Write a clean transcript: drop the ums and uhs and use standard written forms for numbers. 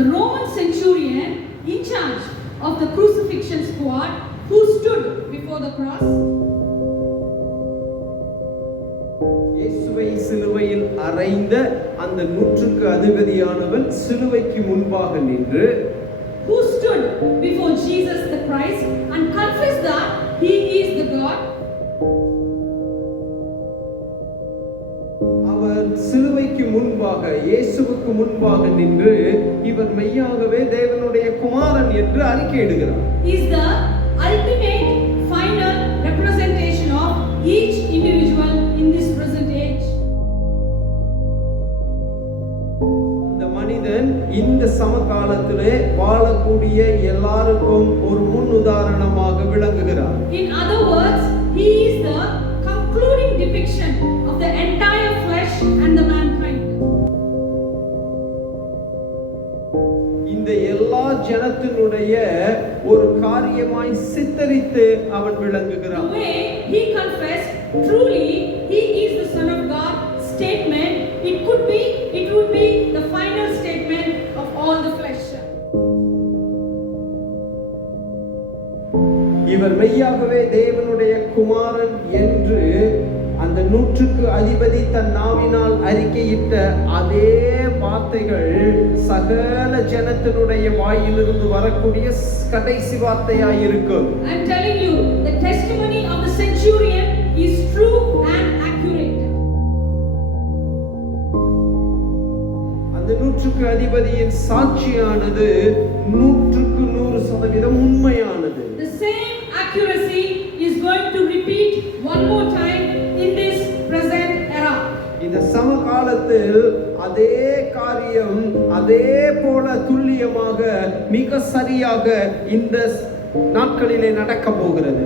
the Roman centurion in charge of the crucifixion squad who stood before the cross. இயேசுவை சிலுவையில் அறைந்த அந்த 100க்கு அதிபதியானவன் சிலுவைக்கு முன்பாக நின்று who stood before Jesus the Christ and confessed that he is the God. அவர் சிலுவைக்கு முன்பாக இயேசுவுக்கு முன்பாக நின்று இவர் மெய்யாகவே தேவனுடைய குமாரன் என்று அறிக்கையிடுகிறார். Is the ultimate final representation of each individual in this present age. இந்த மனிதன் இந்த சமகாலத்திலே வாழக்கூடிய எல்லாருக்கும் ஒரு முன் உதாரணமாக விளங்குகிறார். In other words, he is the concluding depiction of the entire flesh and the mankind. இந்த எல்லா ஜனத்தினுடைய ஒரு காரியமாய் சித்தரித்து அவன் விளங்குகிறான். The way he confessed, truly he is the Son of God statement, it would be the final statement of all the flesh. இவர் மெய்யாகவே தேவனுடைய குமாரன் என்று அந்த 100க்கு அதிபதி தன் நாவினால் அறிக்கையிட்ட அதே வார்த்தைகள் சகல ஜனத்தினுடைய வாயிலிருந்து வரக்கூடிய கடைசி வார்த்தையாய் இருக்கும். I am telling you, the testimony of the centurion is true and accurate. அந்த 100க்கு அதிபதியின் சாட்சியானது 100க்கு 100% உண்மையானது. The same accuracy is going to repeat one more time in this present era. இந்த சமகாலத்தில் அதே காரியம் அதே போல துல்லியமாக மிக சரியாக இந்த நாட்களிலே நடக்க போகிறது.